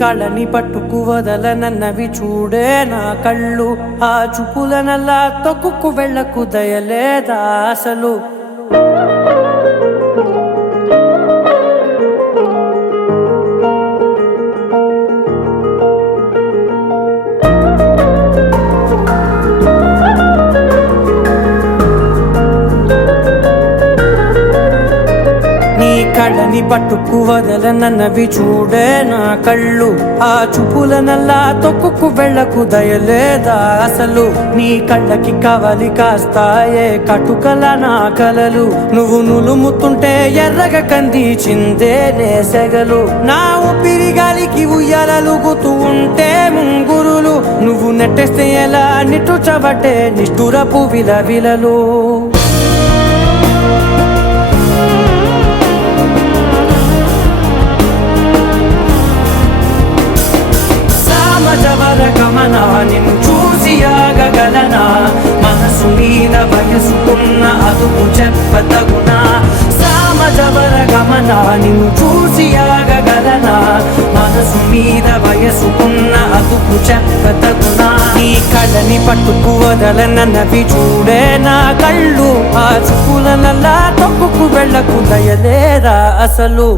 కళ్ళని పట్టుకు వదలనన్నవి చూడే నా కళ్ళు, ఆ చూపులనల్లా తొక్కుకు వెళ్ళకు దయలేదా అసలు. కళ్ళని పట్టుకు వదలనన్నవి చూడే నా కళ్ళు, ఆ చూపులనల్లా తొక్కుకు వెళ్ళకు దయలేదా అసలు. నీ కళ్ళకి కవలి కాస్తాయే కటుకల నా కలలు, నువ్వు నులుముతుంటే ఎర్రగ కంది చిందే నేసెగలు. నా ఊపిరి గాలికి ఉయ్యాలలుగుతూ ఉంటే ముంగురులు, నువ్వు నెట్టేస్తే ఎలా నిట్టుచబట్టే నిష్ఠురపు విలవిలలు. గమనా నిన్ను చూసి ఆగగలనా, మనసు మీద వయసుకున్న అదుపు చెప్పతగునా. సామజవర గమనా నిన్ను చూసి ఆగగలనా, మనసు మీద వయసుకున్న అదుపు చెప్పతగునా. నీ కళ్ళని పట్టుకు వదలనన్నవి చూడే నా కళ్ళు, ఆ చూపులనల్లా తొక్కుకు వెళ్ళకు దయలేరా అసలు.